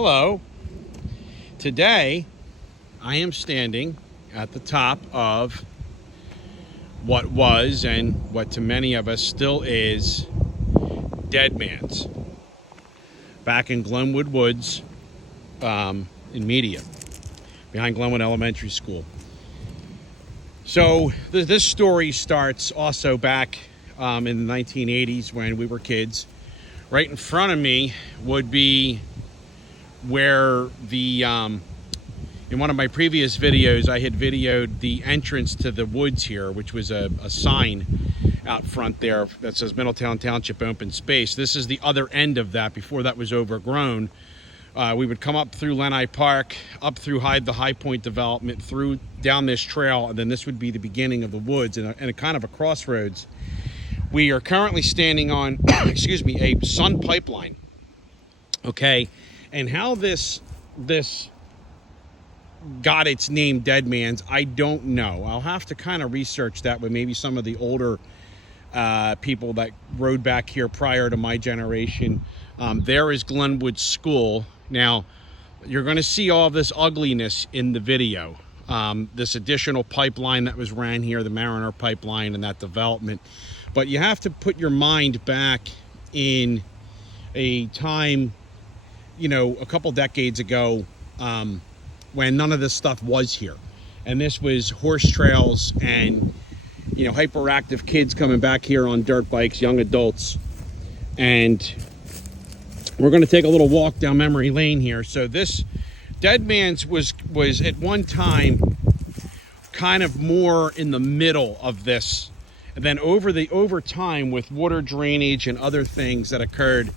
Hello. Today, I am standing at the top of what was, and what to many of us still is, Deadman's. Back in Glenwood Woods, in Media, behind Glenwood Elementary School. So this story starts also back in the 1980s when we were kids. Right in front of me would be where the in one of my previous videos I had videoed the entrance to the woods here, which was a sign out front there that says Middletown Township Open Space. This is the other end of that before that was overgrown. We would come up through Lenai Park, up through the High Point development, through down this trail, and then this would be the beginning of the woods and a kind of a crossroads. We are currently standing on excuse me, a sun pipeline. Okay. And how this got its name, Deadman's, I don't know. I'll have to kind of research that with maybe some of the older people that rode back here prior to my generation. There is Glenwood School. Now, you're going to see all of this ugliness in the video. This additional pipeline that was ran here, the Mariner pipeline, and that development. But you have to put your mind back in a time, you know, a couple decades ago, when none of this stuff was here. And this was horse trails and, you know, hyperactive kids coming back here on dirt bikes, young adults. And we're going to take a little walk down memory lane here. So this Deadman's was at one time kind of more in the middle of this. And then over time, with water drainage and other things that occurred,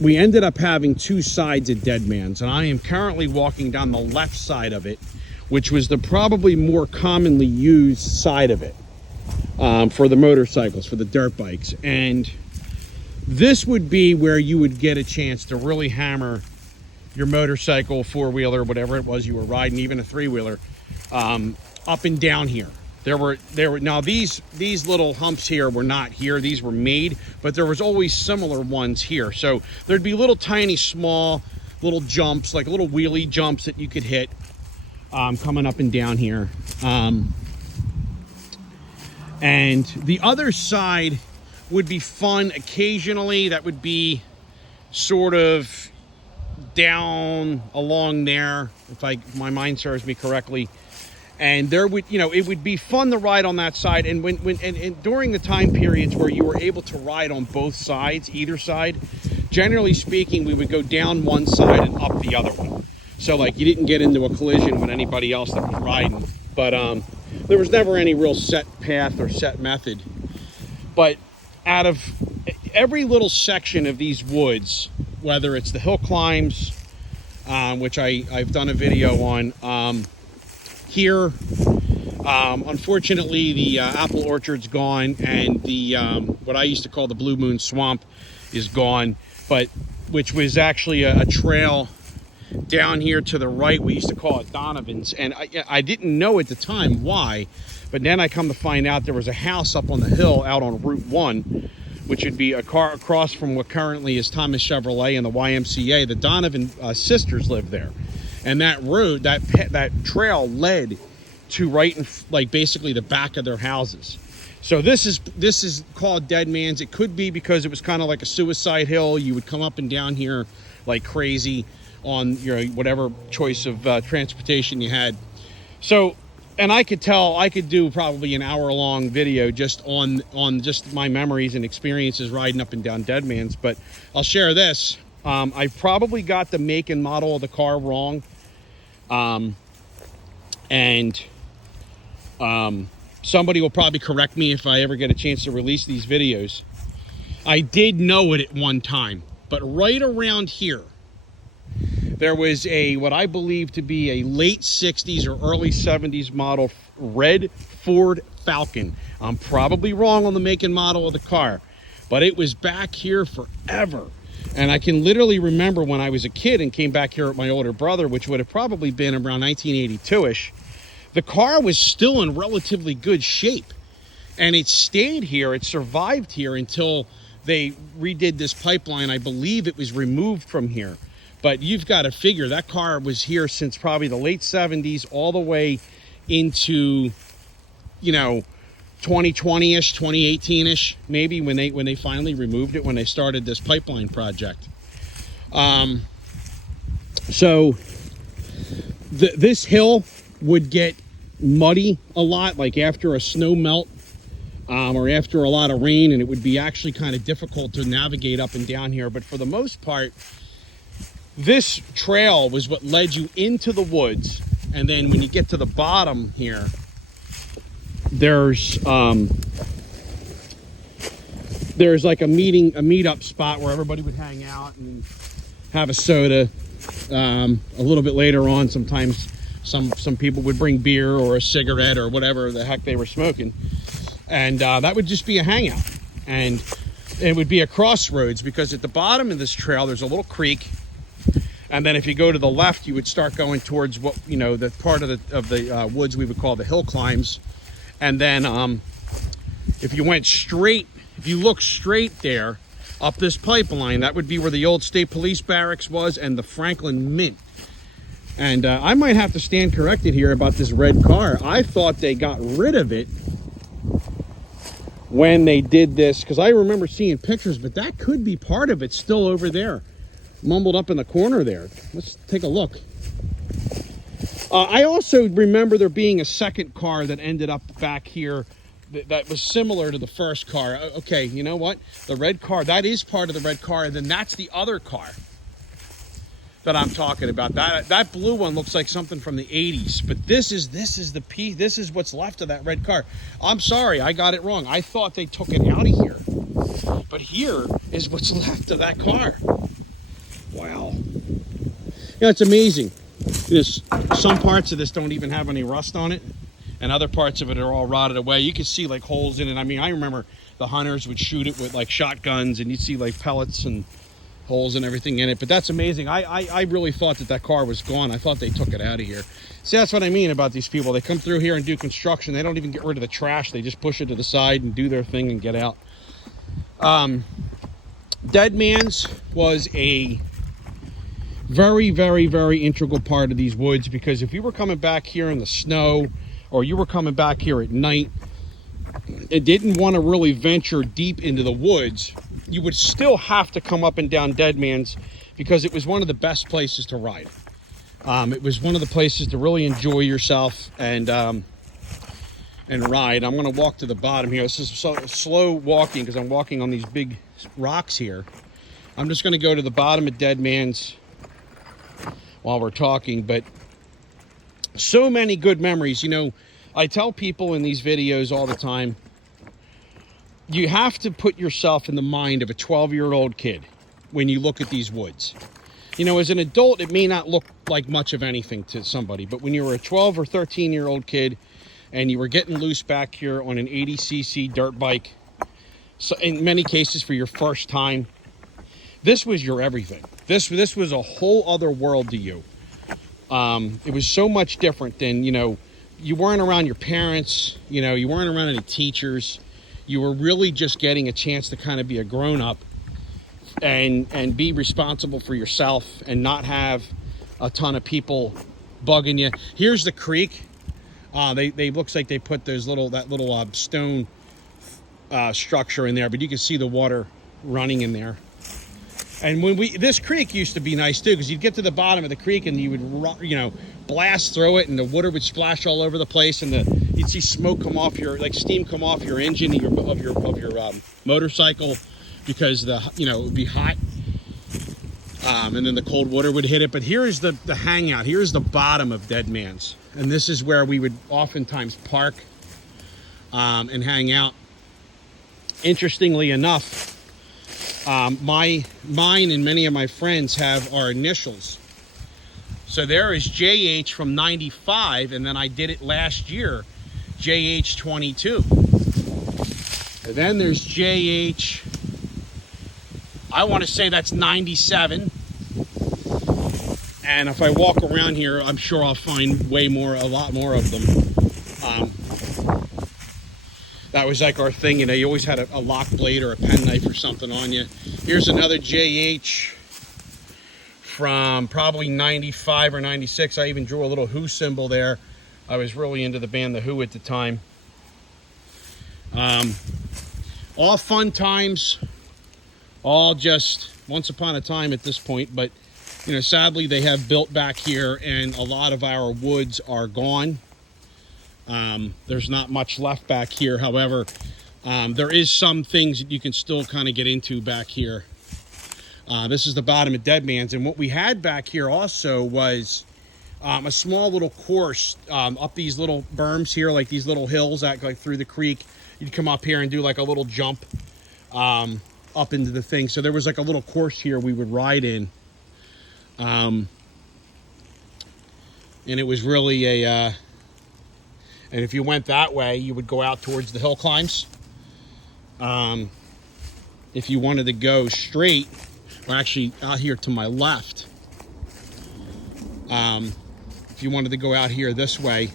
we ended up having two sides of Deadman's, and I am currently walking down the left side of it, which was the probably more commonly used side of it for the motorcycles, for the dirt bikes. And this would be where you would get a chance to really hammer your motorcycle, four-wheeler, whatever it was you were riding, even a three-wheeler, up and down here. There were now these little humps here were not here. These were made, but there was always similar ones here. So there'd be little tiny small little jumps, like little wheelie jumps that you could hit coming up and down here. And the other side would be fun occasionally. That would be sort of down along there, if my mind serves me correctly. And there would, you know, it would be fun to ride on that side. And and during the time periods where you were able to ride on both sides, either side, generally speaking, we would go down one side and up the other one. So like you didn't get into a collision with anybody else that was riding. But there was never any real set path or set method. But out of every little section of these woods, whether it's the hill climbs, which I've done a video on, here, unfortunately, the apple orchard's gone, and the what I used to call the Blue Moon Swamp is gone, but which was actually a trail down here to the right. We used to call it Donovan's, and I didn't know at the time why, but then I come to find out there was a house up on the hill out on Route 1, which would be across from what currently is Thomas Chevrolet and the YMCA. The Donovan sisters lived there. And that road, that trail led to right in, like, basically the back of their houses. So this is called Deadman's. It could be because it was kind of like a suicide hill. You would come up and down here like crazy on your whatever choice of transportation you had. So, and I could do probably an hour-long video just on just my memories and experiences riding up and down Deadman's. But I'll share this. I probably got the make and model of the car wrong. Somebody will probably correct me if I ever get a chance to release these videos. I did know it at one time, but right around here, there was what I believe to be a late 60s or early 70s model red Ford Falcon. I'm probably wrong on the make and model of the car, but it was back here forever. And I can literally remember when I was a kid and came back here with my older brother, which would have probably been around 1982-ish, the car was still in relatively good shape. And it stayed here, it survived here until they redid this pipeline. I believe it was removed from here. But you've got to figure that car was here since probably the late 70s all the way into, you know, 2020-ish, 2018-ish, maybe, when they finally removed it, when they started this pipeline project. So this hill would get muddy a lot, like after a snow melt, or after a lot of rain, and it would be actually kind of difficult to navigate up and down here. But for the most part, this trail was what led you into the woods. And then when you get to the bottom here, there's like a meetup spot where everybody would hang out and have a soda. A little bit later on, sometimes some people would bring beer or a cigarette or whatever the heck they were smoking, and that would just be a hangout. And it would be a crossroads, because at the bottom of this trail there's a little creek, and then if you go to the left, you would start going towards what, you know, the part of the woods we would call the hill climbs. And then if you went straight, if you look straight there up this pipeline, that would be where the old state police barracks was and the Franklin Mint. And I might have to stand corrected here about this red car. I thought they got rid of it when they did this, because I remember seeing pictures, but that could be part of it still over there, mumbled up in the corner there. Let's take a look. I also remember there being a second car that ended up back here that was similar to the first car. Okay, you know what? The red car, that is part of the red car, and then that's the other car that I'm talking about. That blue one looks like something from the 80s, but this is the piece. This is what's left of that red car. I'm sorry, I got it wrong. I thought they took it out of here, but here is what's left of that car. Wow. You know, it's amazing. Some parts of this don't even have any rust on it, and other parts of it are all rotted away. You can see like holes in it. I mean, I remember the hunters would shoot it with like shotguns, and you'd see like pellets and holes and everything in it. But that's amazing. I really thought that car was gone. I thought they took it out of here. See, that's what I mean about these people. They come through here and do construction. They don't even get rid of the trash. They just push it to the side and do their thing and get out. Deadman's was a very, very, very integral part of these woods, because if you were coming back here in the snow, or you were coming back here at night and didn't want to really venture deep into the woods, you would still have to come up and down Deadman's, because it was one of the best places to ride. It was one of the places to really enjoy yourself and ride. I'm going to walk to the bottom here. This is slow walking because I'm walking on these big rocks here. I'm just going to go to the bottom of Deadman's while we're talking, but so many good memories. You know, I tell people in these videos all the time, you have to put yourself in the mind of a 12-year-old kid when you look at these woods. You know, as an adult, it may not look like much of anything to somebody, but when you were a 12 or 13-year-old kid and you were getting loose back here on an 80cc dirt bike, so in many cases for your first time, this was your everything. This was a whole other world to you. It was so much different than, you know, you weren't around your parents, you know, you weren't around any teachers. You were really just getting a chance to kind of be a grown-up and be responsible for yourself and not have a ton of people bugging you. Here's the creek. They looks like they put that little stone structure in there, but you can see the water running in there. And this creek used to be nice too, because you'd get to the bottom of the creek and you would, you know, blast through it, and the water would splash all over the place, and you'd see smoke come off steam come off your engine of your motorcycle, because it would be hot, and then the cold water would hit it. But here is the hangout. Here's the bottom of Deadman's, and this is where we would oftentimes park and hang out. Interestingly enough, mine and many of my friends have our initials. So there is JH from 95, and then I did it last year, JH 22. And then there's JH, I want to say that's 97. And if I walk around here, I'm sure I'll find a lot more of them. That was like our thing, you know, you always had a lock blade or a penknife or something on you. Here's another JH from probably 95 or 96. I even drew a little Who symbol there. I was really into the band The Who at the time. All fun times, all just once upon a time at this point. But, you know, sadly they have built back here and a lot of our woods are gone. There's not much left back here. However, there is some things that you can still kind of get into back here. This is the bottom of Deadman's, and what we had back here also was a small little course up these little berms here, like these little hills that go through the creek. You'd come up here and do like a little jump up into the thing. So there was like a little course here we would ride in, and it was really a and if you went that way, you would go out towards the hill climbs. If you wanted to go straight, or actually out here to my left, if you wanted to go out here this way,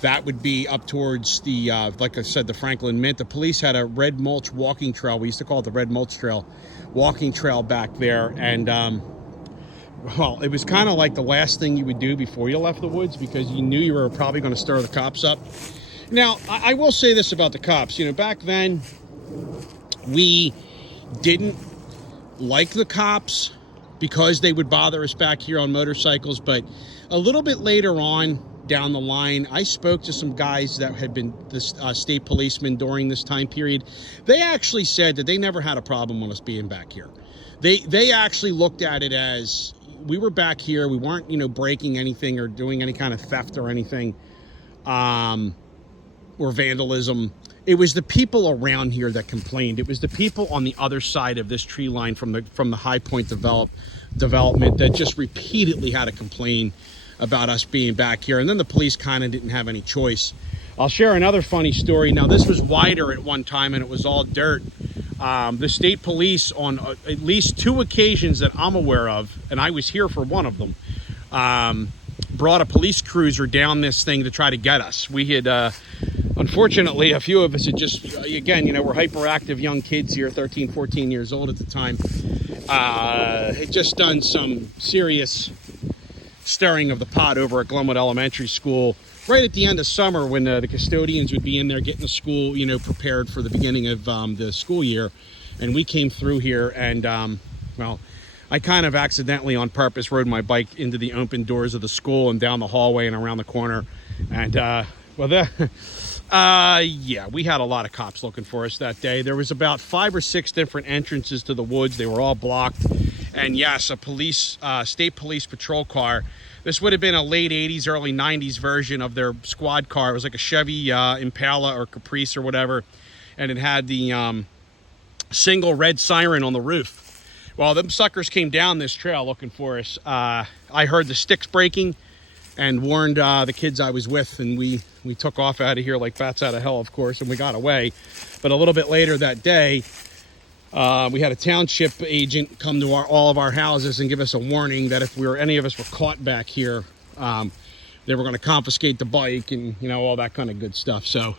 that would be up towards the, like I said, the Franklin Mint. The police had a red mulch walking trail. We used to call it the red mulch trail, walking trail back there. And, well, it was kind of like the last thing you would do before you left the woods, because you knew you were probably going to stir the cops up. Now, I will say this about the cops. You know, back then, we didn't like the cops because they would bother us back here on motorcycles. But a little bit later on down the line, I spoke to some guys that had been the state policemen during this time period. They actually said that they never had a problem with us being back here. They actually looked at it as we were back here. We weren't, you know, breaking anything or doing any kind of theft or anything, or vandalism. It was the people around here that complained. It was the people on the other side of this tree line from the High Point development that just repeatedly had to complain about us being back here. And then the police kind of didn't have any choice. I'll share another funny story. Now, this was wider at one time and it was all dirt. The state police on at least 2 occasions that I'm aware of, and I was here for one of them, brought a police cruiser down this thing to try to get us. We had, unfortunately, a few of us had just, again, you know, we're hyperactive young kids here, 13, 14 years old at the time, had just done some serious stirring of the pot over at Glenwood Elementary School right at the end of summer, when the custodians would be in there getting the school, you know, prepared for the beginning of the school year. And we came through here and, well, I kind of accidentally on purpose rode my bike into the open doors of the school and down the hallway and around the corner. And, well, yeah, we had a lot of cops looking for us that day. There was about 5 or 6 different entrances to the woods. They were all blocked. And yes, a state police patrol car. This would have been a late 80s, early 90s version of their squad car. It was like a Chevy Impala or Caprice or whatever. And it had the single red siren on the roof. Well, them suckers came down this trail looking for us. I heard the sticks breaking and warned the kids I was with. And we took off out of here like bats out of hell, of course, and we got away. But a little bit later that day, we had a township agent come to all of our houses and give us a warning that if any of us were caught back here, they were going to confiscate the bike and, you know, all that kind of good stuff. So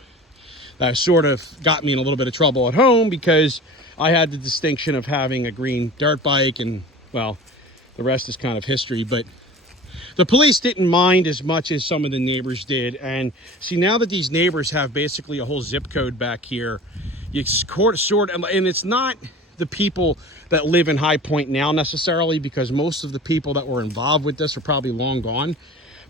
that sort of got me in a little bit of trouble at home because I had the distinction of having a green dirt bike, and, well, the rest is kind of history. But the police didn't mind as much as some of the neighbors did. And see, now that these neighbors have basically a whole zip code back here, you sort of, and it's not the people that live in High Point now necessarily, because most of the people that were involved with this are probably long gone.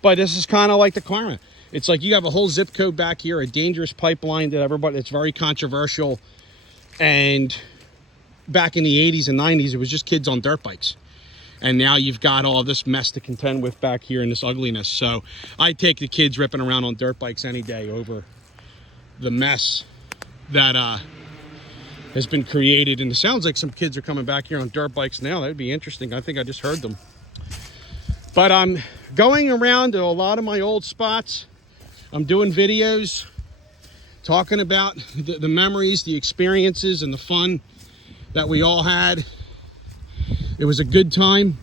But this is kind of like the karma. It's like you have a whole zip code back here, a dangerous pipeline that everybody, it's very controversial. And back in the 80s and 90s, it was just kids on dirt bikes. And now you've got all this mess to contend with back here and this ugliness. So I take the kids ripping around on dirt bikes any day over the mess that has been created. And it sounds like some kids are coming back here on dirt bikes now. That would be interesting. I think I just heard them. But I'm going around to a lot of my old spots. I'm doing videos talking about the memories, the experiences, and the fun that we all had. It was a good time.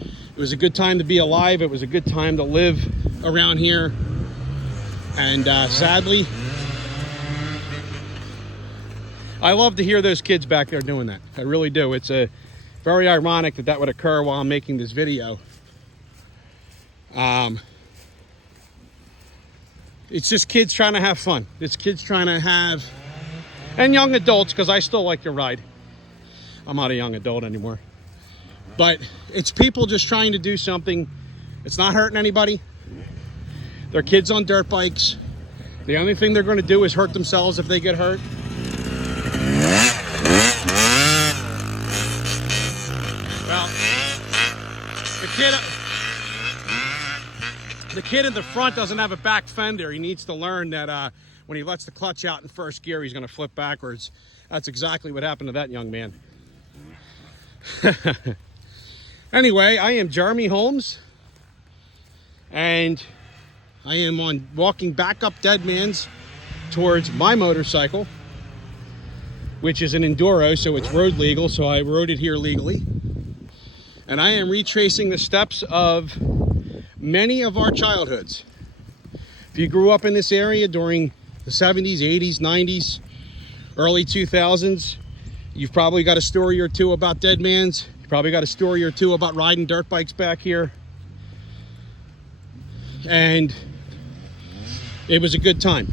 It was a good time to be alive. It was a good time to live around here. And sadly, I love to hear those kids back there doing that. I really do. It's Very ironic that that would occur while I'm making this video. It's just kids trying to have fun. It's kids trying to have, and young adults, because I still like to ride. I'm not a young adult anymore. But it's people just trying to do something. It's not hurting anybody. They're kids on dirt bikes. The only thing they're going to do is hurt themselves if they get hurt. Well, the kid in the front doesn't have a back fender. He needs to learn that when he lets the clutch out in first gear, he's going to flip backwards. That's exactly what happened to that young man. Anyway, I am Jeremy Holmes, and I am walking back up Deadman's towards my motorcycle, which is an enduro, so it's road legal, so I rode it here legally. And I am retracing the steps of many of our childhoods. If you grew up in this area during the 70s, 80s, 90s, early 2000s, you've probably got a story or two about Deadman's. You probably got a story or two about riding dirt bikes back here. And it was a good time.